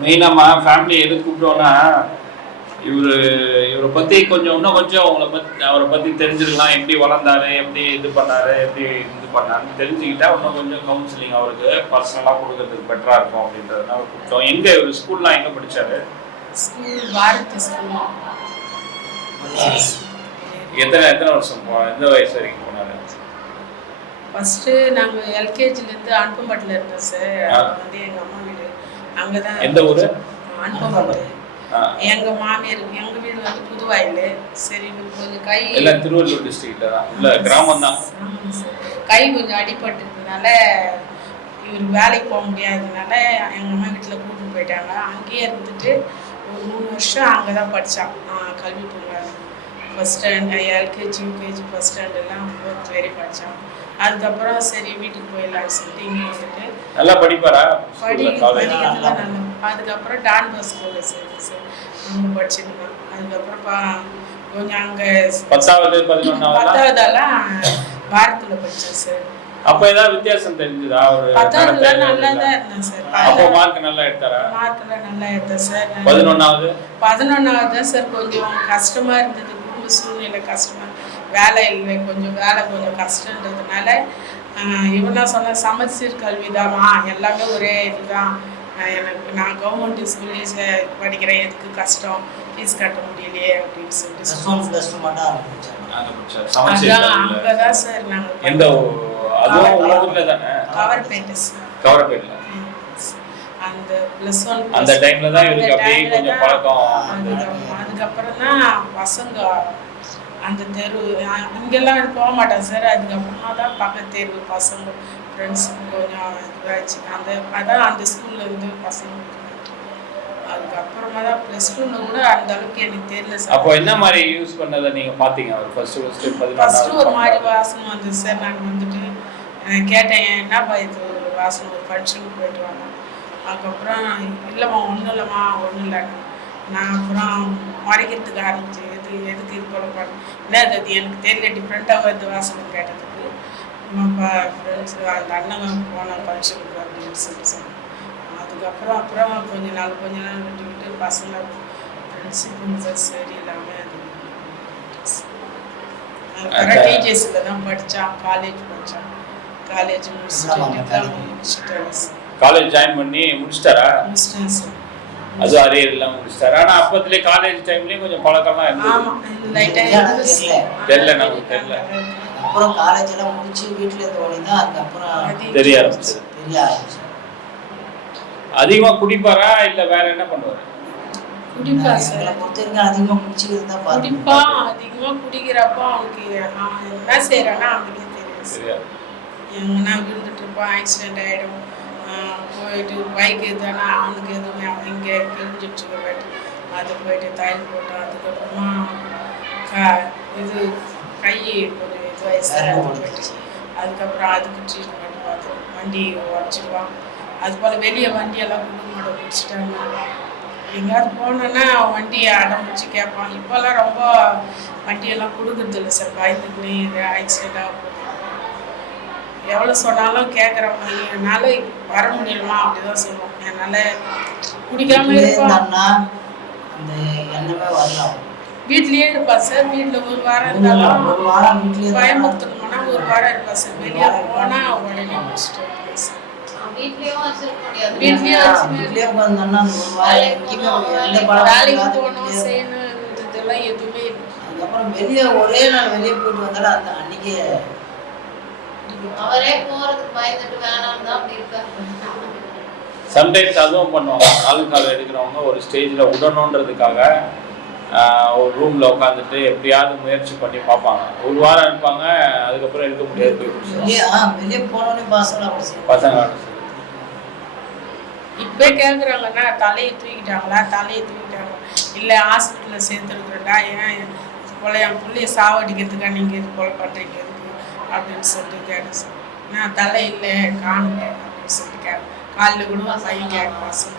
மெயினாக ஃபேமிலி எதுக்கு கூப்பிட்டோன்னா இவரை பற்றி இன்னும் கொஞ்சம் அவரை பற்றி தெரிஞ்சிருக்கலாம். எப்படி வளர்ந்தாரு, எப்படி இது பண்ணாரு, எப்படி இது பண்ணாருன்னு தெரிஞ்சுக்கிட்டா இன்னும் கொஞ்சம் கவுன்சிலிங் அவருக்கு பர்சனலாக கொடுக்கறதுக்கு பெட்டராக இருக்கும் அப்படின்றதுனால கூப்பிட்டோம். எங்கே இவர் ஸ்கூல்லாம் எங்கே படித்தாரு? School Bharathi school. எத்தனை வருஷம் எந்த வயசு வரைக்கும் போனாரு? ஃபர்ஸ்ட்டு நாங்கள் எல்கேஜிலேருந்து அனுப்பம்பட்டில் இருந்தோம் சார். வந்து எங்கள் அம்மா வீடு அங்கே தான். எந்த ஊர்? அனுப்பம்பட்டு. எங்கள் மாமியார் எங்கள் வீடு வந்து புதுவாயில். சரி கொஞ்சம் கை எல்லாம் திருவள்ளூர் டிஸ்ட்ரிக்ட்ல தான் இல்லை கிராமம் தான். கை கொஞ்சம் அடிபட்டதுனால இவர் வேலைக்கு போக முடியாததுனால எங்கள் அம்மா வீட்டில் கூட்டிட்டு போயிட்டாங்க. அங்கேயே இருந்துட்டு ஒரு 3 வருஷம் அங்கே தான் படித்தான். கல்வி பூங்கா first stand, LKG UKG first ஸ்டாண்டர்ட்லாம் 4th வரையும் படித்தான். அதுக்கப்புறம் சரி வீட்டுக்கு போயிடலான்னு சொல்லிட்டு இங்கே வந்துட்டு நல்லா படிப்பாரா? படிக்கிறதுலாம் நல்லா. அதுக்கப்புறம் டான் பாஸ்கோவில் சேர்த்து சார் அங்கே படிச்சுருந்தான். அதுக்கப்புறம் கொஞ்சம் அங்கே 10வது 11வதெல்லாம் பாரத்தில் படித்தேன் சார். அப்போ ஏதாவது வித்தியாசம் தெரிஞ்சுதா? ஒரு 10வதுல நல்லா தான் இருந்தேன் சார். அப்போ மார்க் நல்லா எடுத்தாரா? மார்க்கெல்லாம் நல்லா எடுத்தேன் சார். 11வது தான் சார் கொஞ்சம் கஷ்டமாக இருந்தது. குடும்ப சூழ்நிலை கஷ்டமாக, வேலை இல்லை, வேலை கொஞ்சம் கஷ்டன்றதுனால இவனா சொன்ன சமச்சீர் கல்வி தான்மா, எல்லாமே ஒரே இதுதான். நான் கவர்மெண்ட் ஸ்கூல்லேயே படிக்கிறேன், எதுக்கு கஷ்டம், ஃபீஸ் கட்ட முடியலையே அப்படின்னு சொல்லிட்டு அங்கதான் சார் நாங்கள் கவர்பேட்ல அந்த +1 அந்த டைம்ல தான் இவருக்கு அப்படியே கொஞ்சம் பழக்கம். அதுக்கப்புறம் தான் பசங்க அந்த தெரு இங்கெல்லாம் போக மாட்டேன் சார். அதுக்கப்புறமா தான் பக்கத்து தெரு பசங்க ஃப்ரெண்ட்ஸ் கொஞ்சம் இதாச்சு. அதான் அந்த ஸ்கூல்ல இருந்து பசங்க. அதுக்கப்புறமா தான் +2ல கூட அந்த அளவுக்கு எனக்கு தெரியல சார். அப்போ என்ன மாதிரி யூஸ் பண்ணதை நீங்க பாத்தீங்க? ஃபர்ஸ்ட் ஒரு மாதிரி வாசனை வந்து சார். நான் வந்துட்டு கேட்டேன், என்னப்பா இது வாசனை, ஒரு ஃபங்க்ஷனுக்கு போயிட்டு வாங்க. அதுக்கப்புறம் இல்லைம்மா ஒன்றும் இல்லைம்மா ஒன்றும் இல்லை. நான் அப்புறம் மறைக்கிறதுக்கு ஆரம்பிச்சு எதுக்கு இது போல பண்ண என்ன அது எனக்கு தெரியல, டிஃப்ரெண்ட்டாக வருது வாசனை கேட்டதுக்கு. நம்ம ஃப்ரெண்ட்ஸ் அந்த அண்ணன் போனோம் ஃபங்க்ஷனுக்கு அப்படின்னு சொல்லி சொன்னேன். அதுக்கப்புறம் கொஞ்ச நாள் விட்டு பசங்க ஃப்ரெண்ட்ஷிப் சரி இல்லாமல் அது டிஜிஎஸ்ல தான் படித்தான். காலேஜ் படித்தான். காலேஜ் முடிச்சுட்டு காலேஜ் ஜாயின் பண்ணி முடிச்சிட்டாரா? முடிச்சிட்டேன் சார். அது அரியர் எல்லாம் முடிச்சிட்டாரு. ஆனா அப்பத்திலே காலேஜ் டைம்லயும் கொஞ்சம் பழக்கமா இருந்தது. தெரியல, நமக்கு தெரியல. அப்புறம் காலேஜ் எல்லாம் முடிச்சு வீட்டுல தோணிதான் அதுக்கப்புறம் தெரிய ஆரம்பிச்சு. அதிகமா குடிப்பாரா இல்ல வேற என்ன பண்ணுவாரு? குடிப்பா சார். பொறுத்தவரைக்கும் அதிகமா குடிச்சுக்கிறது தான் குடிப்பா. அதிகமா குடிக்கிறப்போ அவனுக்கு என்ன செய்யறான்னா அவனுக்கே தெரியாது. எங்கன்னா விழுந்துட்டு இருப்பான், ஆக்சிடென்ட் ஆகிடும். போயிட்டு பைக் எதுனா அவனுக்கு எதுவுமே இங்கே கிழிஞ்சிடுச்சு போயிட்டு அது போயிட்டு தையல் போட்டோம். அதுக்கப்புறமா இது கை கொஞ்சம் இதுவாக போயிடுச்சு. அதுக்கப்புறம் அதுக்கு ட்ரீட்மெண்ட் பார்த்தோம். வண்டி உடச்சிடுவான். அது போல் வெளியே வண்டியெல்லாம் கொடுக்க மாட்டோம், பிடிச்சிட்டாங்க. எங்கேயாவது போனோன்னா வண்டியை அடம்பிடிச்சி கேட்பான். இப்போல்லாம் ரொம்ப வண்டியெல்லாம் கொடுக்குறது இல்லை சார். பயந்துக்குன்னு இது ஆக்சிடென்ட் ஆக போகுது. எவ்வளோ சொன்னாலும் கேட்குறவங்க என்னால் வர முடியலமா அப்படிதான் சொல்லுவோம். என்னால் குடிக்காம இருப்பான்னா அந்த எண்ணமே வரலாம். வீட்லேயே இருப்பா சார். வீட்டில் ஒரு வாரம் இருந்தாலும் பயமுறுத்தணும்னா ஒரு வாரம் இருப்பா சார். வெளியே போனால் உடனே முடிச்சுட்டு சார். வேலைக்கு போகணும் செய்யணும் இதெல்லாம் எதுவுமே இல்லை. அதுக்கப்புறம் வெளியே ஒரே நாள் வெளியே போயிட்டு வந்தாலும் அந்த அன்னைக்கு அவரே போறதுக்கு பயந்துட்டு வேணாம்னு தான் அப்படி இருக்காரு. சம்டைம்ஸ் அதுவும் பண்ணுவாங்க. ஆளுக்கால் எடுக்கிறவங்க ஒரு ஸ்டேஜில் விடணுன்றதுக்காக ஒரு ரூமில் உட்காந்துட்டு எப்படியாவது முயற்சி பண்ணி பார்ப்பாங்க. ஒரு வாரம் இருப்பாங்க, அதுக்கப்புறம் இருக்க முடியாது. வெளியே போனோடனே பசங்க இப்போ கேட்குறாங்கன்னா தலையை தூக்கிட்டாங்க, இல்லை ஹாஸ்பிட்டலில் சேர்த்துருக்குறேன்டா, ஏன் போல என் பிள்ளைய சாவடிக்கிறதுக்கா நீங்கள் இது போல் பண்ணுறீங்க அப்படின்னு சொல்லிட்டு கேட்டேன் சார். நான் தலை இல்லை காணுங்க அப்படின்னு சொல்லிட்டு கேட்டேன். காலையில் கூட பையன் கேட்பான் சார்.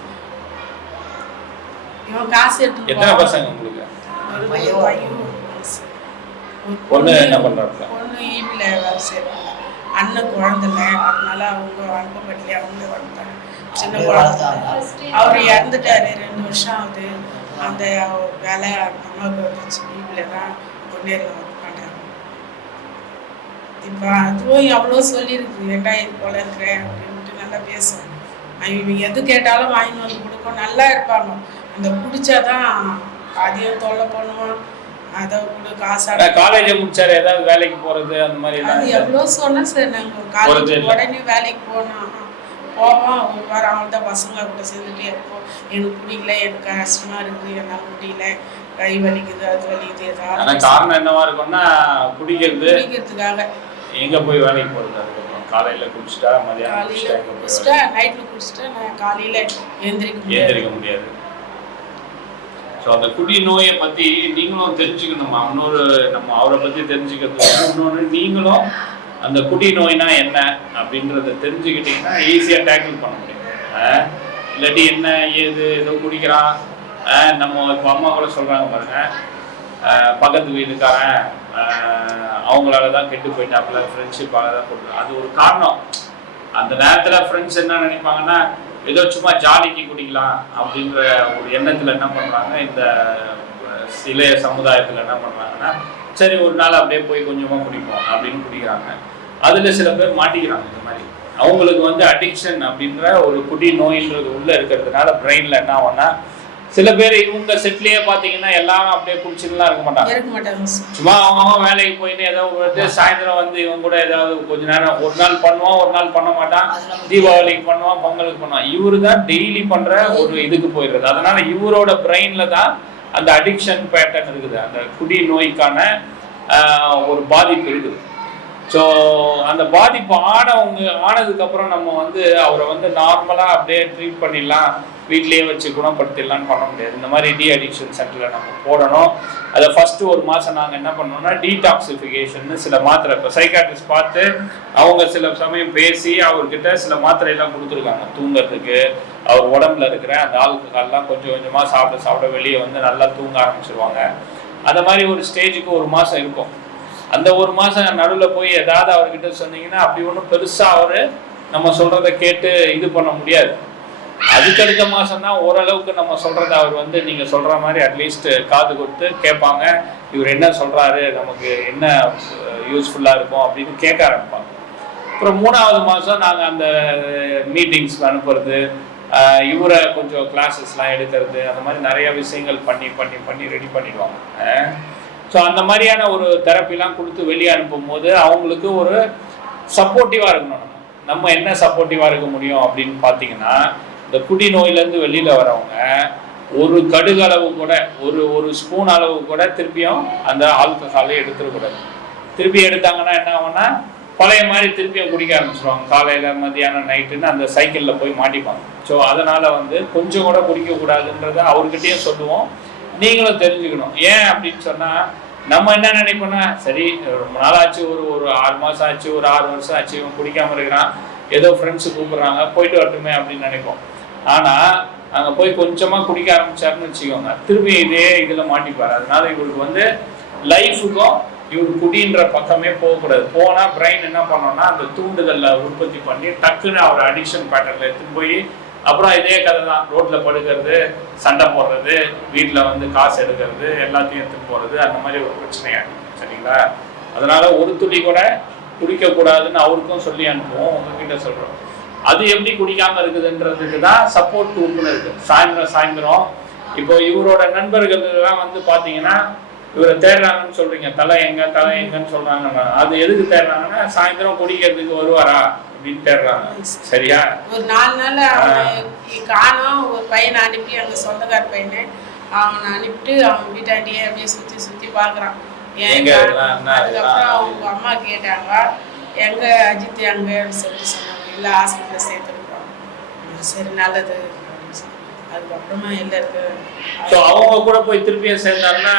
இவன் காசு எடுத்து எத்தனை பசங்க உங்களுக்கு? ஒரு பையன் பொண்ணு என்ன பண்றாங்க? பொண்ணு ஈபியில் வேலை செய்வாங்க. அண்ணன் குழந்தைல, அதனால அவங்க அனுப்பப்பட்டலையே அவங்க வந்துட்டாங்க. சின்ன அப்படியே குழந்தை. வளர்த்தாங்க. அவர் இறந்துட்டாரு 2 வருஷம் ஆகுது. அந்த வேலை அம்மாவுக்கு வந்துச்சு. வீட்டில் தான் பொன்னேரில் ஒர்க் பண்ணுறாங்க. இப்போ அதுவும் எவ்வளோ சொல்லியிருக்கு, ஏண்டா இது போல இருக்கிற அப்படின்ட்டு நல்லா பேசுவேன். இவங்க எது கேட்டாலும் வாங்கி வந்து கொடுக்கும், நல்லா இருப்பாங்க. அந்த குடிச்சாதான் அதையும் தொல்லை பண்ணுவோம், அதை கொடு காசாக. காலேஜ் முடிச்சாரு, ஏதாவது வேலைக்கு போறது அந்த மாதிரி அது எவ்வளோ சொன்னேன் சார். நாங்கள் காலேஜ் உடனே வேலைக்கு போவோம். ஒரு வாரம் அவங்க தான் பசங்க கூட சேர்ந்துட்டு எப்போ எனக்கு பிடிக்கல, எனக்கு கஷ்டமா இருக்குது, என்னால் முடியல, கை வலிக்குது, அது வலிக்குது, ஏதாவது காரணம் என்னவா இருக்கும்னா குடிக்கிறதுக்காக. எங்க போய் வேலைக்கு போறது? அதுக்கப்புறம் காலையில குடிச்சிட்டா மதியானம் காலையில் குடிச்சிட்டா, நைட்டில் குடிச்சிட்டா நான் காலையில் எழுந்திரிக்க முடியாது. ஸோ அந்த குடி நோயை பற்றி நீங்களும் தெரிஞ்சுக்கணுமா? இன்னொரு நம்ம அவரை பற்றி தெரிஞ்சுக்கிறது, இன்னொன்று நீங்களும் அந்த குடி நோய்னா என்ன அப்படின்றத தெரிஞ்சுக்கிட்டீங்கன்னா ஈஸியாக டேக்கிள் பண்ண முடியும். இல்லாட்டி என்ன ஏது ஏதோ குடிக்கிறான், நம்ம இப்போ அம்மா கூட சொல்கிறாங்க பாருங்க, பக்கத்து வீட்டுக்காரன் அவங்களால தான் கெட்டு போயிட்டாப்புல, ஃப்ரெண்ட்ஷிப்பால தான் கொடுக்குறாங்க. அது ஒரு காரணம். அந்த நேரத்தில் ஃப்ரெண்ட்ஸ் என்ன நினைப்பாங்கன்னா, ஏதோ சும்மா ஜாலிக்கு குடிக்கலாம் அப்படின்ற ஒரு எண்ணத்தில் என்ன பண்ணுறாங்க, இந்த இளைய சமுதாயத்தில் என்ன பண்ணுறாங்கன்னா, சரி ஒரு நாள் அப்படியே போய் கொஞ்சமாக குடிப்போம் அப்படின்னு குடிக்கிறாங்க. அதில் சில பேர் மாட்டிக்கிறாங்க. இந்த மாதிரி அவங்களுக்கு வந்து அடிக்ஷன் அப்படின்ற ஒரு குடி நோயின்றது உள்ளே இருக்கிறதுனால பிரெயினில் என்ன ஆகும்னா, சில பேர் இவங்க செட்லேயே பார்த்தீங்கன்னா எல்லாரும் அப்படியே குடிச்சுலாம் இருக்க மாட்டாங்க. சும்மா அவங்க வேலைக்கு போயிட்டு ஏதோ ஒரு சாயந்தரம் வந்து இவங்க கூட ஏதாவது கொஞ்ச நேரம் ஒரு நாள் பண்ணுவான், ஒரு நாள் பண்ண மாட்டான், தீபாவளிக்கு பண்ணுவான், பொங்கலுக்கு பண்ணுவான். இவரு தான் டெய்லி பண்ற ஒரு இதுக்கு போயிடுறது. அதனால இவரோட பிரெயின்ல தான் அந்த அடிக்ஷன் பேட்டர்ன் இருக்குது, அந்த குடி நோய்க்கான ஒரு பாதிப்பு இருக்குது. ஸோ அந்த பாதிப்பு ஆனதுக்கப்புறம் நம்ம வந்து அவரை வந்து நார்மலாக அப்படியே ட்ரீட் பண்ணிடலாம், வீட்லேயே வச்சு குணப்படுத்திடலான்னு பண்ண முடியாது. இந்த மாதிரி டி அடிக்ஷன் சென்டரில் நம்ம போடணும். அதை ஃபஸ்ட்டு ஒரு மாதம் நாங்கள் என்ன பண்ணோம்னா டீடாக்சிஃபிகேஷன் சில மாத்திரை, இப்போ சைக்காட்ரிஸ்ட் பார்த்து அவங்க சில சமயம் பேசி அவர்கிட்ட சில மாத்திரையெல்லாம் கொடுத்துருக்காங்க தூங்கிறதுக்கு. அவர் உடம்புல இருக்கிற அந்த ஆல்கஹால்லாம் கொஞ்சம் கொஞ்சமாக சாப்பிட வெளியே வந்து நல்லா தூங்க ஆரம்பிச்சிருவாங்க. அந்த மாதிரி ஒரு ஸ்டேஜுக்கு ஒரு மாதம் இருக்கும். அந்த ஒரு மாதம் நடுவில் போய் ஏதாவது அவர்கிட்ட சொன்னீங்கன்னா அப்படி ஒன்றும் பெருசாக அவர் நம்ம சொல்கிறத கேட்டு இது பண்ண முடியாது. அதுக்கடுத்த மாதம் தான் ஓரளவுக்கு நம்ம சொல்கிறத அவர் வந்து நீங்கள் சொல்கிற மாதிரி அட்லீஸ்ட் காது கொடுத்து கேட்பாங்க, இவர் என்ன சொல்கிறாரு, நமக்கு என்ன யூஸ்ஃபுல்லாக இருக்கும் அப்படின்னு கேட்க ஆரம்பிப்பாங்க. அப்புறம் 3வது மாதம் நாங்கள் அந்த மீட்டிங்ஸ்க்கு அனுப்புறது, இவரை கொஞ்சம் கிளாஸஸ்லாம் எடுக்கிறது, அந்த மாதிரி நிறைய விஷயங்கள் பண்ணி ரெடி பண்ணிடுவாங்க. ஸோ அந்த மாதிரியான ஒரு தெரப்பிலாம் கொடுத்து வெளியே அனுப்பும் போது அவங்களுக்கு ஒரு சப்போர்ட்டிவாக இருக்கணும். நம்ம என்ன சப்போர்ட்டிவாக இருக்க முடியும் அப்படின்னு பார்த்தீங்கன்னா, இந்த குடி நோயிலேருந்து வெளியில் வரவங்க ஒரு கடுகளவு கூட ஒரு ஸ்பூன் அளவு கூட திருப்பியும் அந்த ஆல்கஹாலை எடுத்துடக்கூடாது. திருப்பி எடுத்தாங்கன்னா என்ன ஆகும்னா பழைய மாதிரி திருப்பியும் குடிக்க ஆரம்பிச்சிருவாங்க. காலையில் மத்தியானம் நைட்டுன்னு அந்த சைக்கிளில் போய் மாட்டிப்பாங்க. ஸோ அதனால் வந்து கொஞ்சம் கூட குடிக்கக்கூடாதுன்றத அவர்கிட்டையும் சொல்லுவோம், நீங்களும் தெரிஞ்சுக்கணும். ஏன் அப்படின்னு சொன்னால் நம்ம என்ன நினைப்போம்னா, சரி ரொம்ப நாள் ஆச்சு, ஒரு 6 மாதம் ஆச்சு, ஒரு 6 வருஷம் ஆச்சு, இவன் குடிக்காமல் இருக்கிறான், ஏதோ ஃப்ரெண்ட்ஸு கூப்பிட்றாங்க போயிட்டு வரட்டுமே அப்படின்னு நினைப்போம். ஆனால் அங்கே போய் கொஞ்சமாக குடிக்க ஆரம்பிச்சாருன்னு வச்சுக்கோங்க, திரும்பி இதே இதில் மாட்டிப்பார். அதனால இவருக்கு வந்து லைஃபுக்கும் இவர் குடின்ற பக்கமே போகக்கூடாது. போனால் பிரெயின் என்ன பண்ணோம்னா அந்த தூண்டுதலில் உற்பத்தி பண்ணி டக்குன்னு அவர் அடிக்ஷன் பேட்டர்னில் எடுத்துன்னு போய் அப்புறம் இதே கதை தான், ரோட்டில் படுக்கிறது, சண்டை போடுறது, வீட்டில் வந்து காசு எடுக்கிறது, எல்லாத்தையும் எடுத்துட்டு போகிறது, அந்த மாதிரி ஒரு பிரச்சனையாகும். சரிங்களா? அதனால் ஒரு துளி கூட குடிக்கக்கூடாதுன்னு அவருக்கும் சொல்லி அனுப்புவோம், உங்ககிட்ட சொல்கிறோம். அது எப்படி குடிக்காமல் இருக்குதுன்றதுக்கு தான் சப்போர்ட் குரூப்னு இருக்குது. சாயந்தரம் இப்போ இவரோட நண்பர்கள்லாம் வந்து பார்த்தீங்கன்னா இவரை தேடுறாங்கன்னு சொல்கிறீங்க, தலை எங்கன்னு சொல்கிறாங்கன்னா அது எதுக்கு தேடுறாங்கன்னா, சாயந்தரம் குடிக்கிறதுக்கு வருவாரா அப்படின்னு தேடுறாங்க. சரியா? ஒரு 4 நாள் அவனை காணோம். ஒரு பையனை அனுப்பி, அங்கே சொந்தக்கார பையனை அவனை அனுப்பிட்டு அவன் வீட்டாண்டியே அப்படியே சுற்றி பார்க்குறான். அதுக்கப்புறம் அவங்க அம்மா கேட்டாங்க, எங்கே அஜித் எங்கன்னு சொன்னாங்க. இல்லை ஹாஸ்பிட்டலில் சேர்த்துருக்கோம். சரி நல்லது அப்படின்னு சொல்லி அதுக்கப்புறமா இல்லை இருக்கு. ஸோ அவங்க கூட போய் திருப்பியும் சேர்ந்தாருன்னா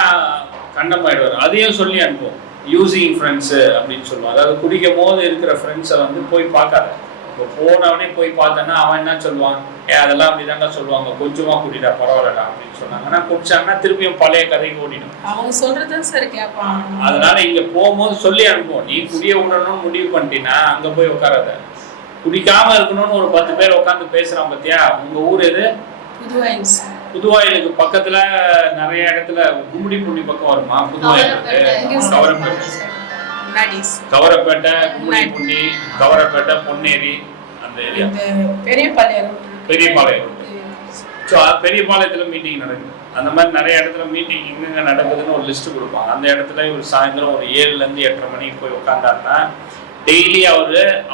கண்டமாயிடுவார். அதையும் சொல்லி அனுப்புவோம். யூசிங் ஃப்ரெண்ட்ஸு அப்படின்னு சொல்லுவான். அதாவது குடிக்கும் போது இருக்கிற ஃப்ரெண்ட்ஸை வந்து போய் பார்க்காத. இப்போ போனவனே போய் பார்த்தேன்னா அவன் என்ன சொல்லுவான், அதெல்லாம் அப்படி தாண்டா சொல்லுவாங்க, கொஞ்சமாக குடிடா பரவாயில்லடா அப்படின்னு சொன்னாங்கன்னா குடிச்சாங்கன்னா திருப்பியும் பழைய கதைக்கு ஓடிடும். அவங்க சொல்றதும் சரி கேட்பான். அதனால இங்கே போகும்போது சொல்லி அனுப்புவோம், நீ குடிய விடணும்னு முடிவு பண்ணிட்டீங்கன்னா அங்கே போய் உட்காராத, குடிக்காம இருக்கணும்னு ஒரு 10 பேர் உட்காந்து பேசுறான் பாத்தியா. உங்க ஊர் எது? புதுவாயில் சார். புதுவாயிலுக்கு பக்கத்துல நிறைய இடத்துல கும்மிடி பூண்டி பக்கம் வருமா? புதுவாயில் கவரப்பேட்டை, கும்மிடி பூண்டி, கவரப்பேட்டை, பொன்னேரி அந்த ஏரியா. பெரியபாளையம் பெரியபாளையத்துல மீட்டிங் நடக்குது. அந்த மாதிரி நிறைய இடத்துல மீட்டிங் எங்கெங்க நடக்குதுன்னு ஒரு லிஸ்ட் கொடுப்பாங்க. அந்த இடத்துல ஒரு சாயந்தரம் ஒரு 7லேருந்து 8:30 மணிக்கு போய் உட்காந்தாருன்னா டெய்லி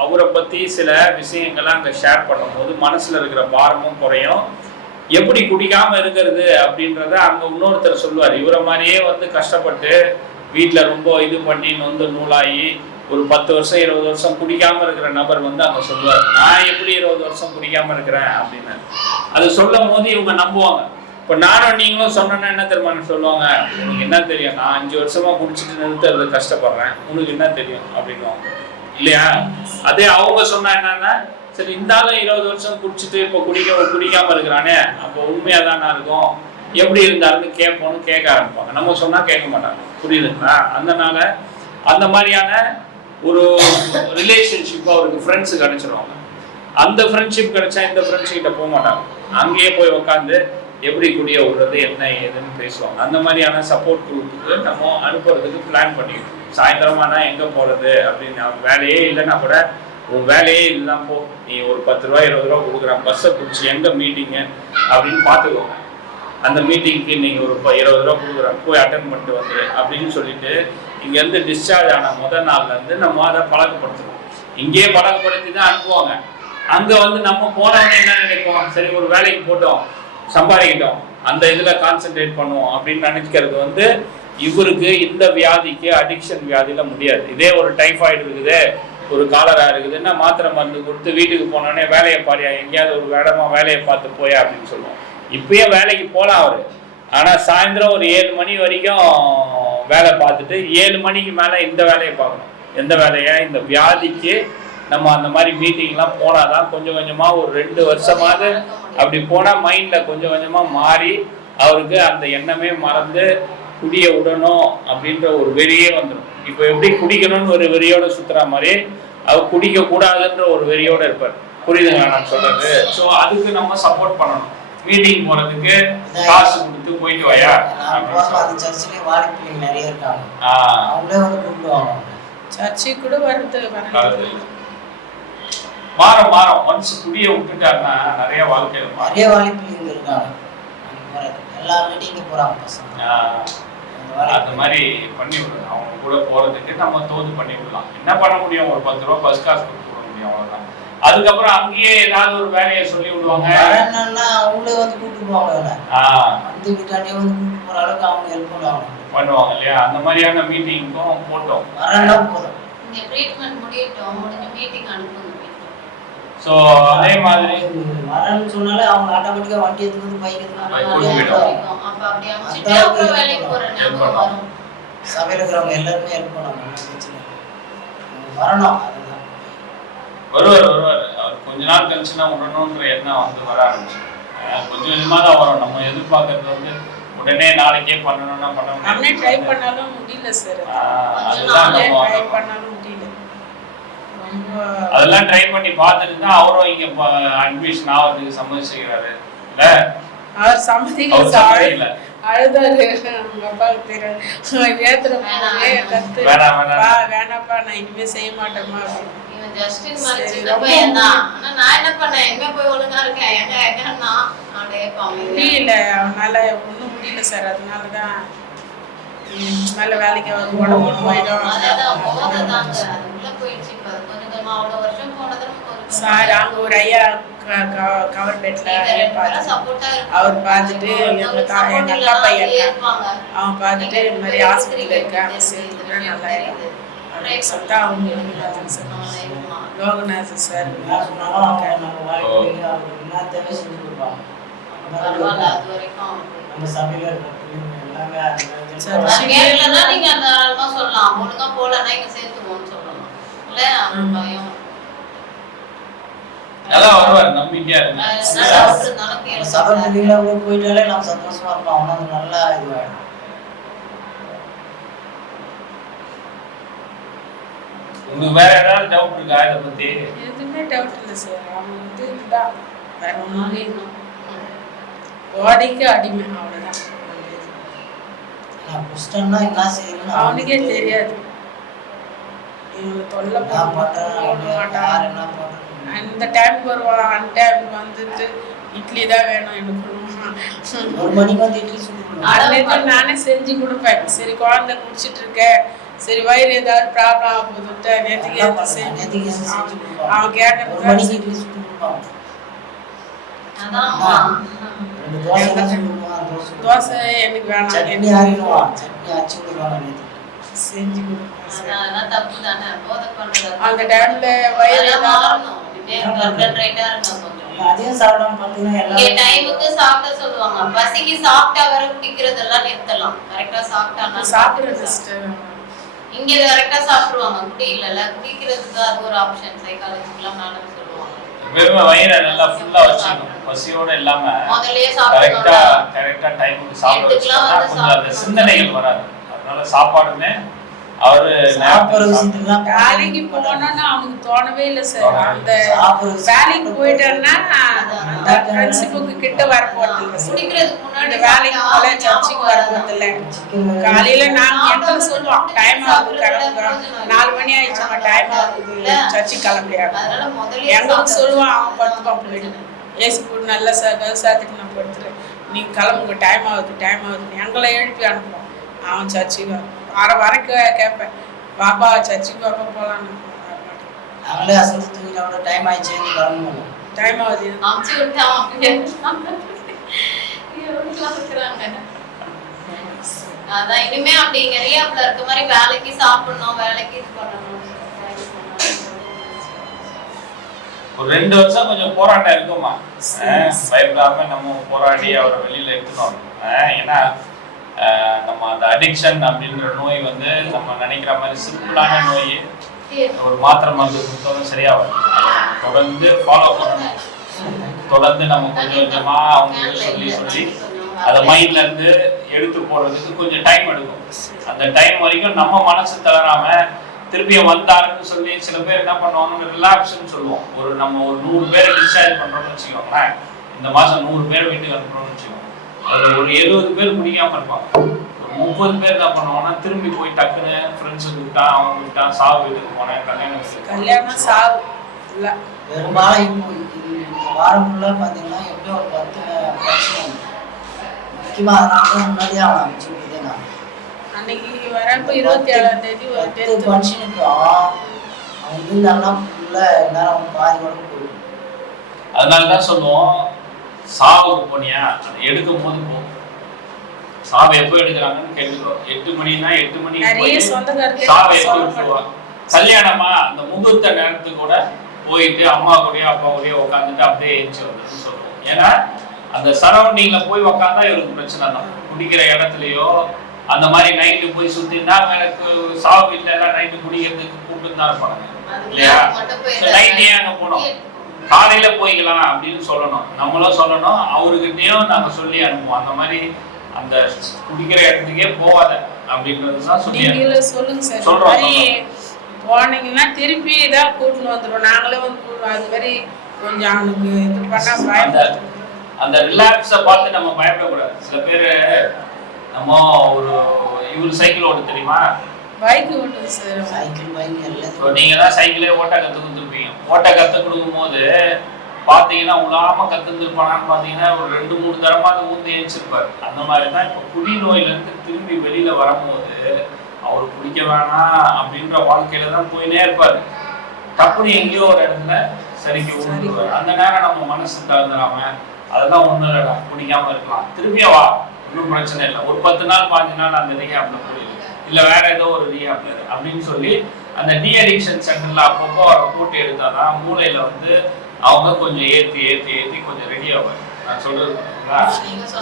அவரை பத்தி சில விஷயங்களை அங்கே ஷேர் பண்ணும்போது மனசுல இருக்கிற பாரமும் குறையும். எப்படி குடிக்காம இருக்கிறது அப்படின்றத அங்க இன்னொருத்தர் சொல்லுவார். இவரை மாதிரியே கஷ்டப்பட்டு வீட்டுல ரொம்ப இது பண்ணி நூலாகி ஒரு 10 வருஷம் 20 வருஷம் குடிக்காம இருக்கிற நபர் அங்க சொல்லுவார், நான் எப்படி 20 வருஷம் குடிக்காம இருக்கிறேன் அப்படின்னு. அது சொல்லும் போது இவங்க நம்புவாங்க. இப்போ நானும் நீங்களும் சொன்னோன்னா என்ன தெரியுமா சொல்லுவாங்க, உனக்கு என்ன தெரியும், நான் 5 வருஷமா குடிச்சிட்டு நிறுத்துறது கஷ்டப்படுறேன், உனக்கு என்ன தெரியும் அப்படின்வாங்க இல்லையா. அதே அவங்க சொன்னா என்னன்னா, சரி இருந்தாலும் 20 வருஷம் குடிச்சிட்டு இப்போ குடிக்காம இருக்கிறானே, அப்போ உண்மையா தானே இருக்கும், எப்படி இருந்தாருன்னு கேட்போன்னு கேட்க ஆரம்பிப்பாங்க. நம்ம சொன்னா கேட்க மாட்டாங்க, புரியுதுங்களா. அதனால அந்த மாதிரியான ஒரு ரிலேஷன்ஷிப் அவருக்கு ஃப்ரெண்ட்ஸு கிடைச்சிருவாங்க. அந்த ஃப்ரெண்ட்ஷிப் கிடைச்சா இந்த ஃப்ரெண்ட்ஸ் கிட்ட போக மாட்டாங்க, அங்கேயே போய் உட்காந்து எப்படி குடிய விடுறது என்ன ஏதுன்னு பேசுவாங்க. அந்த மாதிரியான சப்போர்ட் குரூப்புக்கு நம்ம அனுப்புறதுக்கு பிளான் பண்ணிக்கணும். சாயந்தரமானா எங்கே போகிறது அப்படின்னு, வேலையே இல்லைன்னா கூட உன் வேலையே இல்லைன்னா போ, நீ ஒரு 10 ரூபா 20 ரூபா கொடுக்குறான், பஸ்ஸை பிடிச்சி எங்கே மீட்டிங்கு அப்படின்னு பார்த்துக்கோங்க. அந்த மீட்டிங்க்கு நீங்கள் ஒரு 20 ரூபா கொடுக்குறாங்க, போய் அட்டன் பண்ணிட்டு வந்துடு அப்படின்னு சொல்லிட்டு இங்கேருந்து டிஸ்சார்ஜ் ஆன முதல் நாள்லேருந்து நம்ம அதை பழக்கப்படுத்தணும். இங்கேயே பழக்கப்படுத்தி தான் அனுப்புவாங்க. அங்கே நம்ம போனவொடனே என்ன நினைப்போம், சரி ஒரு வேலைக்கு போட்டோம் சம்பாதிக்கிட்டோம், அந்த இதில் கான்சென்ட்ரேட் பண்ணுவோம் அப்படின்னு நினைக்கிறது இவருக்கு இந்த வியாதிக்கு அடிக்ஷன் வியாதியில் முடியாது. இதே ஒரு டைஃபாய்டு இருக்குது, ஒரு காலரா இருக்குதுன்னா மாத்திரை மருந்து கொடுத்து வீட்டுக்கு போனோடனே வேலையை பாரியா, எங்கேயாவது ஒரு இடமா வேலையை பார்த்து போயா அப்படின்னு சொல்லுவோம். இப்பயே வேலைக்கு போகலாம் அவர், ஆனால் சாயந்தரம் ஒரு 7 மணி வரைக்கும் வேலை பார்த்துட்டு 7 மணிக்கு மேலே இந்த வேலையை பார்க்கணும். எந்த வேலையா, இந்த வியாதிக்கு நம்ம அந்த மாதிரி மீட்டிங்லாம் போனாதான் கொஞ்சம் கொஞ்சமாக ஒரு 2 வருஷமாவது அப்படி போனால் மைண்டில் கொஞ்சம் கொஞ்சமாக மாறி அவருக்கு அந்த எண்ணமே மறந்து குடிய விடணும் அப்படின்ற ஒரு வெறியே வந்துடும். இப்போ எப்படி குடிக்கணும்னு ஒரு வெறியோட சுற்றுற மாதிரி அவர் குடிக்க கூடாதுன்ற ஒரு வெறியோட இருப்பார். புரியுதுங்களா நான் சொல்றது? ஸோ அதுக்கு நம்ம சப்போர்ட் பண்ணணும். மீட்டிங் போறதுக்கு காசு கொடுத்து போயிட்டு வாயா. சர்ச்சிலே வாடி பிள்ளைங்க நிறைய இருக்காங்க, அவங்களே கூப்பிடுவாங்க. சர்ச்சை கூட வருது வாரம் ஒன்ஸ் குடிய விட்டுட்டாருன்னா நிறைய வாழ்க்கையில நிறைய வாடி பிள்ளைங்க இருக்காங்க. எல்லா மீட்டிங்கு போறாங்க பசங்க. அந்த மாதிரி பண்ணி விடணும். அவங்க கூட போறதுக்கு நம்ம தோது பண்ணி விடலாம். என்ன பண்ண முடியும், ஒரு 10 ரூபா பஸ் காசு கொடுத்து விட முடியும், அவ்வளவுதான். அதுக்கப்புறம் அங்கேயே ஏதாவது ஒரு வேலையை சொல்லி விடுவாங்க. அவங்களே கூப்பிட்டு போவாங்க, வந்து வீட்டாண்டே கூப்பிட்டு போற அளவுக்கு அவங்க ஹெல்ப் பண்ணுவாங்க இல்லையா. அந்த மாதிரியான மீட்டிங்கும் போட்டோம். போதும், இந்த ட்ரீட்மெண்ட் முடியட்டும், முடிஞ்ச மீட்டிங் அனுப்புங்க. ஸோ அதே மாதிரி வரணும்னு சொன்னாலே அவங்க ஆட்டோமேட்டிக்கா வண்டி எடுத்து பைக் சபையில் இருக்கிறவங்க எல்லாருமே ஹெல்ப் பண்ணுவாங்க. வரணும், அதுதான் வருவார். அவர் கொஞ்ச நாள் கழிச்சுன்னா விடணுன்ற எண்ணம் வர ஆரம்பிச்சு. கொஞ்சம் கொஞ்சமாக தான் வரும். நம்ம எதிர்பார்க்கறது உடனே நாளைக்கே பண்ணணும்னா பண்ண முடியும். ட்ரை பண்ணாலும் முடியல சார். அதெல்லாம் ட்ரை பண்ணி பார்த்துட்டு தான் அவரும் இங்க அட்மிஷன் ஆகிறதுக்கு சம்மதிச்சுக்கிறாரு. இல்ல அவர் சம்மதிக்கல, அழுதாரு. அவங்க அப்பாவுக்கு தெரியும், வேணாப்பா நான் இனிமே செய்ய மாட்டேமா அப்படின்னு. முடியல, அவனால ஒன்றும் முடியல சார். அதனாலதான் நல்ல வேலைக்கு உடம்பு போயிடும் சார். அங்க ஒரு ஐயா கவர்பேட்ல அவர் பார்த்துட்டு எங்க அக்கா பையன் அவன் பார்த்துட்டு இந்த மாதிரி ஹாஸ்பிட்டல் இருக்காங்க சேர்த்துட்டு நல்லா சொல்லிட்டு அவங்க லோகநாதன் சார் போயிட்டாலே நம்ம சந்தோஷமா இருப்போம். அவனுக்கு நல்லா இதுவாயிடும். உங்களுக்கு வேற ஏதாவது டவுட் இருக்கா இதை பத்தி? எதுவுமே டவுட் இல்லை சார். அவன் வந்து இதுதான், வேற ஒன்றும் இல்லை. பாடிக்கு அடிமை, அவ்வளோதான். அவனுக்கே தெரியாது. தொல்லை மாட்டான். அந்த டைமுக்கு வருவான், அந்த டைமுக்கு வந்துட்டு இட்லி தான் வேணும் எனக்கு. நானே செஞ்சு கொடுப்பேன். சரி குழந்தை குடிச்சிட்டு இருக்க, சரி வயிறு ஏதாவது ப்ராப்ளம் ஆகுதுட்டு நேற்றுக்கு செஞ்சு அவன் கேட்க தோசை எனக்கு வேணாம் செஞ்சு கொடுப்பேன். அந்த டைம்ல வயிறு அதையும் சாப்பிடாம பாத்தீங்கன்னா டைமுக்கு சாப்பிட சொல்லுவாங்க. பசிக்கு சாப்பிட்டா வர குடிக்கிறதெல்லாம் நிறுத்தலாம். கரெக்டா சாப்பிட்டா சாப்பிடுறது இங்க கரெக்டா சாப்பிடுவாங்க. குடிக்கல குடிக்கிறதுக்கு அது ஒரு ஆப்ஷன் சைக்காலஜிக்கெல்லாம் மேடம் சொல்லுவாங்க. வெறும் வயிறை நல்லா ஃபுல்லா வச்சுக்கணும், பசியோட இல்லாம முதல்லயே கரெக்டா டைமுக்கு சாப்பிட வச்சா கொஞ்சம் அந்த சிந்தனைகள் வராது. அதனால சாப்பாடுமே அவரு வேலைக்கு போனோம்னா அவனுக்கு தோணவே இல்லை சார். அந்த வேலைக்கு போயிட்டேன்னா அந்த பிரின்சிபலுக்கு கிட்ட வர போறது இந்த வேலைக்கு போல சர்ச்சுக்கு வர போறதில்ல. காலையில நாங்க எங்களை சொல்லுவோம் டைம் ஆகுது கிளம்புறோம், 4 மணி ஆயிடுச்சுமா டைம் ஆகுது சர்ச்சுக்கு கிளம்பியாங்க. எங்களுக்கு சொல்லுவான் அவன் படுத்துப்பான் போயிட்டு ஏசி போட்டு நல்லா சாத்திட்டு நான் படுத்துறேன், நீங்க கிளம்புங்க டைம் ஆகுது எங்களை எழுப்பி அனுப்புவோம். அவன் சர்ச்சுக்கு வார கேட்பேன், பாப்பா சர்ச்சுக்கு பாப்பா போகலான்னு. அவங்களே அசந்து தூங்கினோட டைம் ஆயிடுச்சு கிளம்பணும், டைம் ஆகுது அமுச்சு விட்டான் அதான் இனிமே அப்படி நிறைய இருக்க மாதிரி வேலைக்கு சாப்பிடணும், வேலைக்கு இது பண்ணணும். ஒரு 2 வருஷம் கொஞ்சம் போராட்டம் இருக்குமா, பயப்படாம நம்ம போராடி அவரை வெளியில எடுத்துக்கணும். ஏன்னா நம்ம அந்த அடிக்ஷன் அப்படின்ற நோய் வந்து நம்ம நினைக்கிற மாதிரி சிம்பிளான நோய். ஒரு மாத்திரை மருந்து கொடுத்தாலும் சரியா வரும். தொடர்ந்து ஃபாலோ பண்ணணும். தொடர்ந்து நம்ம கொஞ்சம் கொஞ்சமா அவங்க சொல்லி அதை மைண்ட்ல இருந்து எடுத்து போடுறதுக்கு கொஞ்சம் டைம் எடுக்கும். அந்த டைம் வரைக்கும் நம்ம மனசு தளராம திருப்பியும் வந்தாருன்னு சொல்லி சில பேர் என்ன பண்ணுவாங்கன்னு ரிலாக்ஸ்ன்னு சொல்லுவோம். நம்ம ஒரு 100 பேரை டிஸ்சார்ஜ் பண்றோம்னு வச்சுக்கோங்களேன். இந்த மாசம் 100 பேர் வீட்டுக்கு அனுப்புறோம்னு வச்சுக்கோங்க. அதில் ஒரு 70 பேர் குடிக்காம இருப்பாங்க. ஒரு 30 பேர் என்ன பண்ணுவாங்கன்னா திரும்பி போய் டக்குன்னு ஃப்ரெண்ட்ஸு கூப்பிட்டான், அவன் கூப்பிட்டான், சாவு வீட்டுக்கு போனேன், கல்யாணம் சாவு இல்லை. பெரும்பாலும் இப்போ இந்த வாரம் ஃபுல்லாக பார்த்தீங்கன்னா எப்படியும் ஒரு 10 ஃபங்க்ஷன் முக்கியமாக அதனால முன்னாடியே அவன் அனுப்பிச்சு விட்டுதே. நான் அன்னைக்கு வரப்போ 27ஆம் தேதி ஒரு 10 ஃபங்க்ஷனுக்கு அவன் இருந்தாலும் ஃபுல்லாக இருந்தாலும் அவன் பாதி வரைக்கும் போயிடும். அதனால தான் சொல்லுவோம், சாவுக்கு போனியா அதை எடுக்கும் போது போ. சாவை எப்போ எடுக்கிறாங்கன்னு கேட்டுக்கோ. 8 மணினா 8 மணிக்கு சாவை எப்போ விட்டுருவா. கல்யாணமா அந்த முகூர்த்த நேரத்துக்கு கூட போயிட்டு அம்மா கூடயோ அப்பா கூடயோ உட்காந்துட்டு அப்படியே எழுச்சி வந்துன்னு சொல்லுவோம். ஏன்னா அந்த சரௌண்டிங்ல போய் உட்காந்தா இவருக்கு பிரச்சனை தான். குடிக்கிற இடத்துலயோ அந்த மாதிரி நைட்டு போய் சுத்தினா எனக்கு சாவு வீட்டுல எல்லாம் நைட்டு குடிக்கிறதுக்கு கூப்பிட்டு தான் இருப்பாங்க இல்லையா? நைட்டு ஏன் அங்க போனோம், காலையில போய்க்கலாம் அப்படின்னு சொல்லணும். நம்மளும் சொல்லணும், அவர்கிட்டயும் நாங்க சொல்லி அனுப்புவோம். அந்த மாதிரி அந்த குடிக்கிற இடத்துக்கே போகாத அப்படின்றதுதான் சொல்லி சொல்லுங்க சார். சொல்றோம் போனீங்கன்னா திருப்பி தான் கூட்டின்னு வந்துடும். நாங்களே வந்து கூடுவோம். அது மாதிரி கொஞ்சம் அவனுக்கு இது பண்ணா பயம். அந்த ரிலாக்ஸை பார்த்து நம்ம பயப்படக்கூடாது. சில பேர் நம்ம ஒரு இவரு சைக்கிள் ஓட்ட தெரியுமா, பைக் ஓட்டுது சார். சைக்கிள் பைக் எல்லாம் நீங்க தான் சைக்கிளே ஓட்ட கத்து கொடுத்துருப்பீங்க. ஓட்ட கத்து கொடுக்கும் போது பாத்தீங்கன்னா உலாம கத்துருப்பானான்னு பாத்தீங்கன்னா ஒரு 2-3 தரமா அதை ஊந்து ஏச்சிருப்பாரு. அந்த மாதிரிதான் இப்ப குடி நோயில இருந்து திரும்பி வெளியில வரும்போது அவர் குடிக்க வேணாம் அப்படின்ற வாழ்க்கையில தான் போயினே இருப்பாரு. டப்புனு எங்கேயோ ஒரு இடத்துல சரிக்கு ஊந்துருவாரு. அந்த நேரம் நம்ம மனசு தகுந்துடாம அதெல்லாம் ஒண்ணும் இல்லடா குடிக்காம இருக்கலாம், திரும்பியா வா, ஒன்றும் பிரச்சனை இல்லை, ஒரு 10 நாள் 5 நாள் அந்த ரீஹாப்ல போயிடும், இல்ல வேற ஏதோ ஒரு ரீஹாப்ல அப்படின்னு சொல்லி அந்த டி அடிக்ஷன் சென்டர்ல அப்பப்போ அவரை கூட்டி எடுத்தாதான் மூளையில வந்து அவங்க கொஞ்சம் ஏத்தி கொஞ்சம் ரெடி ஆவாங்க. நான் சொல்றது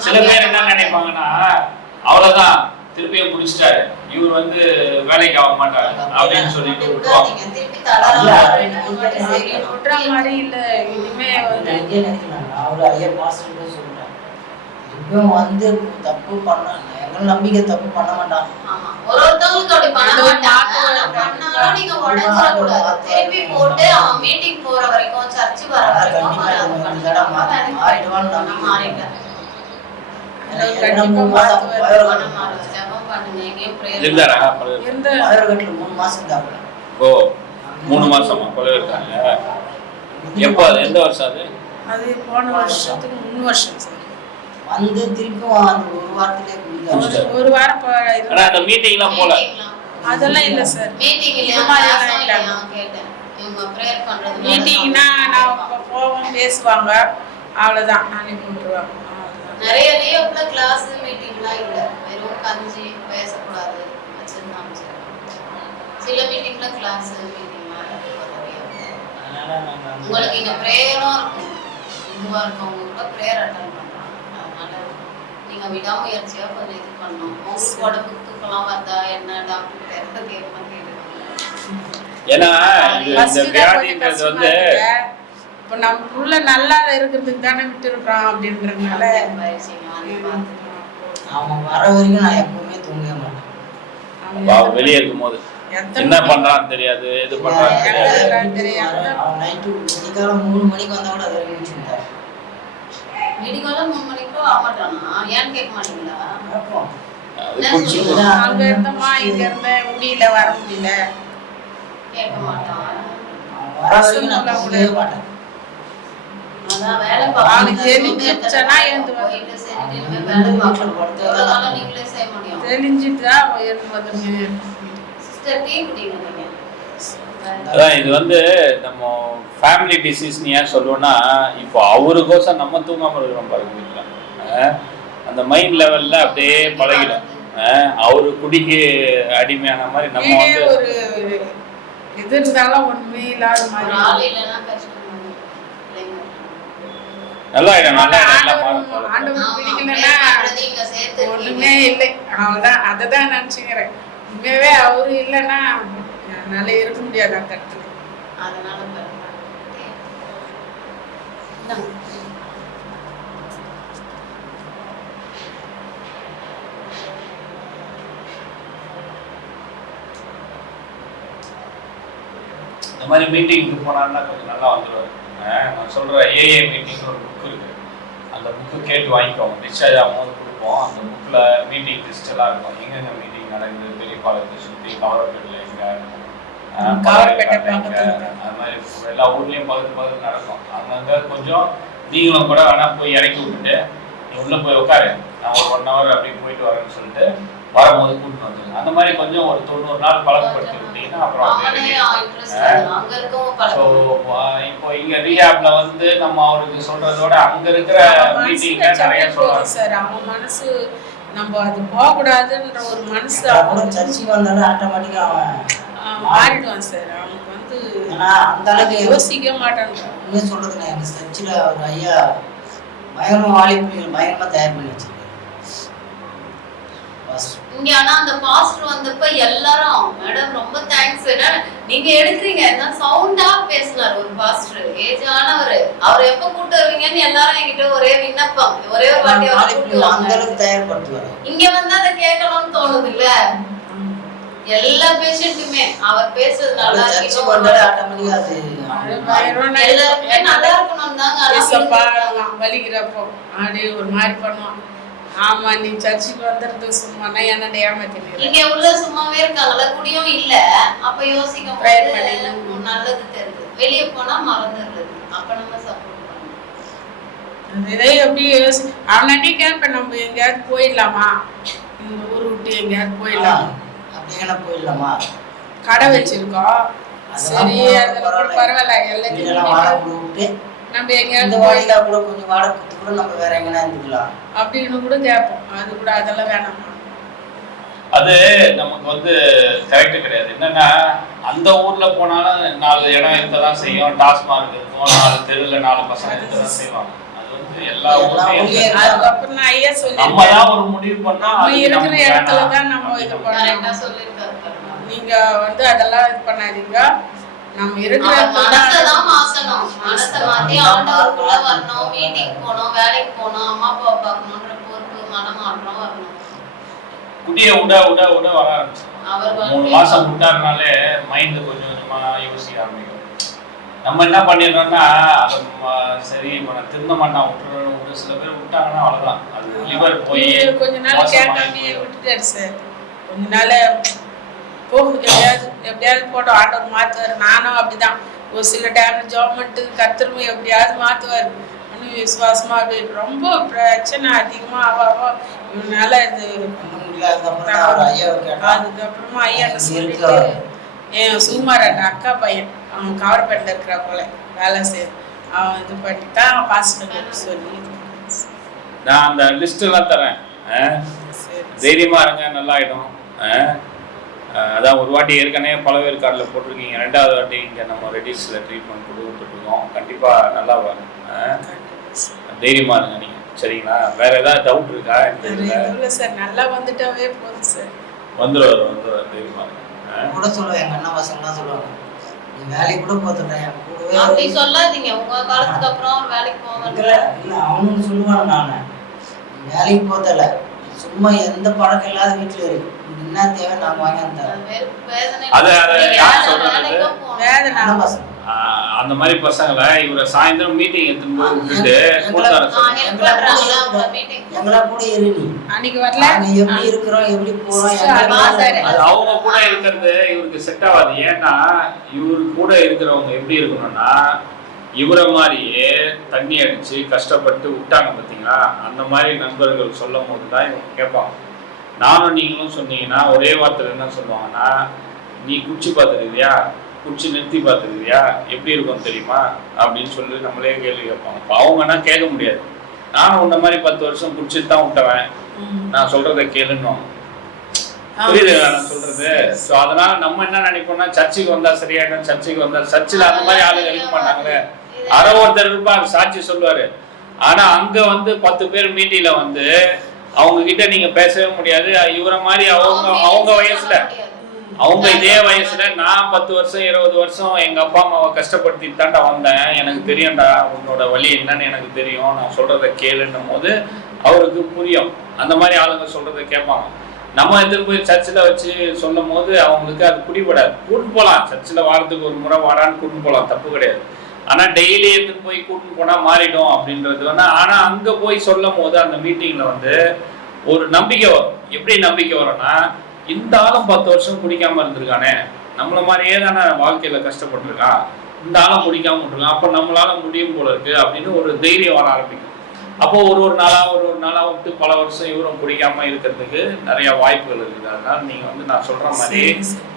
சில பேர் என்ன நினைப்பாங்கன்னா, அவ்வளவுதான் திருப்பியும் குடிச்சிட்டாரு, இவர் வந்து வேலைக்கு ஆக மாட்டாரு அப்படின்னு சொல்லிட்டு மாதிரி இல்ல. இனிமே வந்து அவரு ஐயா பாஸ்டர் சொல்லிட்டாங்க, திருப்பியும் வந்து தப்பு பண்ண எங்க நம்பிக்கை தப்பு பண்ண மாட்டாங்க. பண்ணாலும் நீங்க உடைச்சிடக்கூடாது. திருப்பி போட்டு அவன் மீட்டிங் போற வரைக்கும் சர்ச்சு வர வரைக்கும் மாறிட்டேன். ஜெபம் பண்ணுங்க, எங்கேயும் prayer ஓ 3 மாசமா கொலை இருக்காங்க. எப்போ அது எந்த வருஷம் அது? அது போன வருஷத்துக்கு 3 வருஷம் சார். வந்து திருப்பியும் அந்த ஒரு வாரத்திலே ஒரு வாரம் ஆனா அந்த மீட்டிங்லாம் போல அதெல்லாம் இல்ல சார். மீட்டிங் இல்ல கேட்டேன். இவங்க பிரேயர் பண்றது மீட்டிங்னா நான் போவோம் பேசுவாங்க அவ்வளவுதான் அனுப்பி விட்டுருவாங்க. நிறைய லேப்ல கிளாஸ் மீட்டிங்லாம் இல்ல, வெறும் கஞ்சி பேசக்கூடாது வச்சிருந்தாங்க சார். சில மீட்டிங்ல கிளாஸ் மீட்டிங்லாம் உங்களுக்கு இங்க பிரேயரும் இருக்கும், இதுவா இருக்கவங்க கூட பிரேயர் அட்டன் பண்றாங்க. அதனால நீங்க விடாமுயற்சியா கொஞ்சம் இது பண்ணணும். உங்களுக்கு உடம்புக்கு தூக்கலாம் வருதா என்ன டாக்டர் கிட்ட கேட்கணும் ஏன்னா இந்த வியாதின்றது வந்து இப்போ நம்ம உள்ள நல்லா இருக்கிறதுக்கு தானே விட்டுருக்கோம் அப்படின்றதுனால அவன் வர வரைக்கும் நான் எப்பவுமே தூங்கவே மாட்டேன். வெளியே இருக்கும் போது என்ன பண்றான்னு தெரியாது, எது பண்றான்னு தெரியாது. அவன் நைட்டு விடிகாலம் 3 மணிக்கு வந்தா கூட அதை வச்சுருந்தாரு. விடிகாலம் 3 மணிக்கோ ஆமாட்டானா ஏன்னு கேட்க மாட்டீங்களா? அங்க இருந்தோமா இங்க இருந்த முடியல வர முடியல கேட்க மாட்டான். வர வரைக்கும் நான் தூங்கவே மாட்டேன். அதான் வேலை பார்க்கணும். அதான் இது வந்து நம்ம ஃபேமிலி டிசீஸ்னு ஏன் சொல்லுவோம்னா, இப்போ அவருக்கோசம் நம்ம தூங்காம இருக்கிறோம் பாருங்க வீட்டில். அந்த மைண்ட் லெவல்ல அப்படியே பழகிடும். அவரு குடிக்கு அடிமையான மாதிரி நம்ம வந்து ஒரு இது இருந்தாலும் ஒண்ணுமே இல்லாத மாதிரி நல்லா ஒண்ணுமே இல்லை. அவ்வளவுதான், அததான் நினைச்சுக்கிறேன். உண்மையாவே அவரு இல்லைன்னா என்னால இருக்க முடியாது அந்த இடத்துல. அதனால இந்த மாதிரி மீட்டிங்க்கு போனான்னா கொஞ்சம் நல்லா வந்துடுவாரு. நான் சொல்ற ஏஏ மீட்டிங்னு ஒரு புக் இருக்கு, அந்த புக்கு கேட்டு வாங்கிக்கோங்க. டிஸ்சார்ஜ் ஆகும்போது கொடுப்போம். அந்த புக்கில் மீட்டிங் லிஸ்ட் எல்லாம் இருக்கும். எங்கெங்க மீட்டிங் நடக்குது, பெரியபாளையத்தை சுற்றி, கவர்பேட்டில் எங்க, அது மாதிரி எல்லா ஊர்லேயும் பகுதி நடக்கும். அங்கங்கே கொஞ்சம் நீங்களும் கூட வேணா போய் இறக்கி விட்டுட்டு நீ உள்ளே போய் உட்காரு, நான் ஒரு 1 hour அப்படி போயிட்டு வரேன்னு சொல்லிட்டு வரும்போது கூட்டிட்டு வந்துருங்க. அந்த மாதிரி கொஞ்சம் ஒரு 90 நாள் பழக்கப்படுத்தி விட்டீங்கன்னா அப்புறம் இப்போ இங்க ரீஹாப்ல வந்து நம்ம அவருக்கு சொல்றதோட அங்க இருக்கிற மீட்டிங்ல நிறைய சொல்றாங்க சார். அவங்க மனசு நம்ம அது போக கூடாதுன்ற ஒரு மனசு அவன் சர்ச்சுக்கு வந்தாலும் ஆட்டோமேட்டிக்கா அவன் மாறிடுவான் சார். அவனுக்கு வந்து அந்த அளவுக்கு யோசிக்க மாட்டான். உண்மையை சொல்றதுன்னா எங்க சர்ச்சில் ஒரு ஐயா பயங்கரமா வாலிபுலிகள் பயங்கரமா தயார் பண்ணி வச்சிருக்காரு. இங்க ஆனா அந்த பாஸ்டர் வந்தப்ப எல்லாரும் மேடம் ரொம்ப தேங்க்ஸ் நீங்க எடுக்கிறீங்க சவுண்டா பேசினார். ஒரு பாஸ்டர் ஏஜானவர், அவர் எப்ப கூட்டு வருவீங்கன்னு எல்லாரும் என்கிட்ட ஒரே விண்ணப்பம், ஒரே ஒரு வாட்டி அந்த அளவுக்கு தயார்படுத்துவாரு. இங்க வந்து அதை கேட்கணும்னு தோணுது இல்ல எல்லா பேஷண்ட்டுமே அவர் பேசுறது நல்லா எல்லாருமே நல்லா இருக்கணும் தாங்க. வலிக்கிறப்போ அப்படியே ஒரு மாதிரி பண்ணுவான். ஆமா நீ சர்ச்சுக்கு வந்துறது சும்மானா என்னடா ஏமாத்தினீங்க. இங்க உள்ள சும்மாவே இருக்காங்கல்ல, குடியும் இல்ல. அப்ப யோசிக்கும் நல்லது தெரியுது, வெளியே போனா மறந்துடுறது. அப்ப நம்ம சப்போர்ட் பண்ணணும். இதே அப்படியே அவனாட்டி கேட்பேன், நம்ம எங்கேயாவது போயிடலாமா, இந்த ஊர் விட்டு எங்கேயாவது போயிடலாம், அப்படியே போயிடலாமா, கடை வச்சிருக்கோம், சரி அதெல்லாம் பரவாயில்ல எல்லாத்தையும் நம்ம எங்கேயாவது போயிட்டா கூட கொஞ்சம் வாடகை கொடுத்து கூட நம்ம வேற எங்கன்னா இருந்துக்கலாம் அப்படின்னு கூட கேட்போம். அது கூட அதெல்லாம் வேணாமா, அது நமக்கு வந்து கரெக்ட் கிடையாது. என்னன்னா அந்த ஊர்ல போனாலும் 4 இடம் இருக்கதான் செய்யும், டாஸ்மார்க் இருக்கும், 4 தெருவில் 4 பசங்க இருக்கதான் செய்வாங்க. அது வந்து எல்லா ஊர்லயும் அதுக்கப்புறம் நான் ஐயா சொல்லி நம்ம தான் ஒரு முடிவு பண்ணா இருக்கிற இடத்துல தான் நம்ம இது பண்ணலாம். நீங்க வந்து அதெல்லாம் இது பண்ணாதீங்க, நம்ம இருக்கிற மனசதான் மாத்தணும். மனசை மாத்தி ஆண்டவருக்குள்ள வரணும், மீட்டிங் போகணும், வேலைக்கு போகணும், அம்மா அப்பா பார்க்கணுன்ற பொறுப்பு மனமாற்றம் வரணும். குடிய விட வர ஆரம்பிச்சு அவர் 3 மாசம் விட்டாருனாலே மைண்டு கொஞ்சம் கொஞ்சமா யோசிக்க ஆரம்பிக்கும். நம்ம என்ன பண்ணிடுறோம்னா சரி இவனை திருந்த மாட்டான் விட்டுறோம். சில பேர் விட்டாங்கன்னா அவ்வளவுதான், அது லிவர் போய் கொஞ்ச நாள் கேட்காமே விட்டுட்டாரு சார். கொஞ்ச நாள் எப்படியாவது போட்டோம், ஆண்டவர் மாற்றுவார். நானும் அப்படிதான் ஒரு சில டைம் கவர்மெண்ட்டு கத்துருமே எப்படியாவது மாற்றுவார் இன்னும் விசுவாசமா. அப்படி ரொம்ப பிரச்சனை அதிகமா ஆவா இவனால இது. அதுக்கப்புறமா ஐயாட்ட சொல்லிட்டு என் சுகுமார் அக்கா பையன் அவன் கவர்பேட்டில் இருக்கிற போல வேலை செய்ய அவன் இது பண்ணிட்டான். பாஸ்டர் சொல்லி நான் அந்த லிஸ்ட் எல்லாம் தரேன், தைரியமா இருங்க, நல்லாயிடும். அதான் ஒரு வாட்டி ஏற்கனவே பழவேர் கார்டில் போட்டிருக்கீங்க, 2வது வாட்டி இங்கே நம்ம ரெடிஸில் ட்ரீட்மெண்ட் கொடுத்துட்ருக்கோம். கண்டிப்பாக நல்லா வரும், தைரியமா இருங்க நீங்கள், சரிங்களா? வேற ஏதாவது டவுட் இருக்கா? இல்லை சார், நல்லா வந்துட்டாவே போதும் சார். வந்துடுவார் தைரியமா இருங்க. கூட சொல்லுவேன், எங்கள் அண்ணன் பசங்களாம் சொல்லுவாங்க, நீ வேலைக்கு கூட போத்துறேன் கூடவே. அப்படி சொல்லாதீங்க, உங்க காலத்துக்கு அப்புறம் வேலைக்கு போவாங்க. இல்லை அவனும் சொல்லுவாங்க, நான் வேலைக்கு போத்தல, சும்மா எந்த பழக்கம் இல்லாத வீட்டுல இருக்கு, என்ன தேவை நாங்க வாங்கி அந்த மாதிரி பசங்களை இவரை சாயந்தரம் மீட்டிங் எடுத்துன்னு போய் விட்டுட்டு எங்களா கூட இருக்கு. அன்னைக்கு வரல, எப்படி இருக்கிறோம் எப்படி போறோம், அது அவங்க கூட இருக்கிறது இவருக்கு செட் ஆகாது. ஏன்னா இவரு கூட இருக்கிறவங்க எப்படி இருக்கணும்னா இவரை மாதிரியே தண்ணி அடிச்சு கஷ்டப்பட்டு விட்டாங்க பார்த்தீங்களா, அந்த மாதிரி நண்பர்கள் சொல்லும் போது தான் இவங்க கேட்பாங்க. நானும் நீங்களும் சொன்னீங்கன்னா ஒரே வார்த்தையில் என்ன சொல்லுவாங்கன்னா, நீ குச்சி பார்த்துருக்கியா, குச்சி நிறுத்தி பார்த்துருக்கியா, எப்படி இருக்கும் தெரியுமா அப்படின்னு சொல்லி நம்மளே கேள்வி கேட்பாங்க. இப்போ அவங்கன்னா கேட்க முடியாது. நானும் உன்ன மாதிரி 10 வருஷம் குடிச்சிட்டு தான் விட்டவன், நான் சொல்றதை கேளுன்னு புரியுது நான் சொல்றது. ஸோ அதனால நம்ம என்ன நினைப்போம்னா சர்ச்சுக்கு வந்தா சரியாயிடும், சர்ச்சுக்கு வந்தா, சர்ச்சில் அந்த மாதிரி ஆளுங்க இருக்க மாட்டாங்களே. அரை ஒருத்தர் இருப்பாங்க சாட்சி சொல்லுவாரு, ஆனா அங்க வந்து 10 பேர் மீட்டிங்ல வந்து அவங்க கிட்ட நீங்க பேசவே முடியாது. இவரை மாதிரி அவங்க வயசுல, அவங்க இதே வயசுல நான் 10 வருஷம் 20 வருஷம் எங்க அப்பா அம்மாவை கஷ்டப்படுத்திட்டு தாண்டா வந்தேன், எனக்கு தெரியும்டா உன்னோட வழி என்னன்னு எனக்கு தெரியும், நான் சொல்றதை கேளுன்னும் போது அவருக்கு புரியும். அந்த மாதிரி ஆளுங்க சொல்றதை கேட்பாங்க. நம்ம எடுத்துட்டு போய் சர்ச்சில் வச்சு சொல்லும் போது அவங்களுக்கு அது பிடிபடாது. கூட்டின்னு போகலாம், சர்ச்சில் வாரத்துக்கு ஒரு முறை வாடான்னு கூட்டின்னு போகலாம், தப்பு கிடையாது. ஆனால் டெய்லி எடுத்துன்னு போய் கூட்டின்னு போனால் மாறிடும் அப்படின்றது வேணா. ஆனால் அங்கே போய் சொல்லும் போது அந்த மீட்டிங்கில் வந்து ஒரு நம்பிக்கை வரும். எப்படி நம்பிக்கை வரும்னா, இந்த ஆளும் 10 வருஷம் குடிக்காமல் இருந்திருக்கானே, நம்மள மாதிரியே தானே வாழ்க்கையில் கஷ்டப்பட்டுருக்கான், இந்த ஆளும் குடிக்காமல் விட்டுருக்கான், அப்போ நம்மளால முடியும் போல இருக்கு அப்படின்னு ஒரு தைரியம் வர ஆரம்பிக்கும். அப்போ ஒரு நாளா விட்டு பல வருஷம் இவரும் குடிக்காம இருக்கிறதுக்கு நிறைய வாய்ப்புகள் இருக்குது. அதனால நீங்க வந்து நான் சொல்ற மாதிரி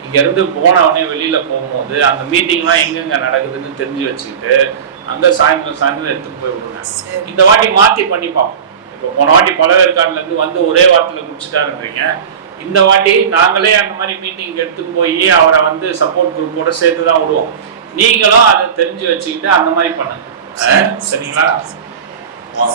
இங்க இருந்து போனவனே வெளியில போகும்போது அந்த மீட்டிங்லாம் எங்கெங்க நடக்குதுன்னு தெரிஞ்சு வச்சுக்கிட்டு அங்க சாயந்தரம் எடுத்துட்டு போய் விடுங்க. இந்த வாட்டி மாத்தி பண்ணிப்பான். இப்போ போன வாட்டி பழவேர் கார்டுல இருந்து வந்து ஒரே வாரத்துல குடிச்சிட்டாருன்றீங்க, இந்த வாட்டி நாங்களே அந்த மாதிரி மீட்டிங் எடுத்துட்டு போய் அவரை வந்து சப்போர்ட் குரூப்போட சேர்த்து தான் விடுவோம். நீங்களும் அதை தெரிஞ்சு வச்சுக்கிட்டு அந்த மாதிரி பண்ணுங்க, சரிங்களா? Wow.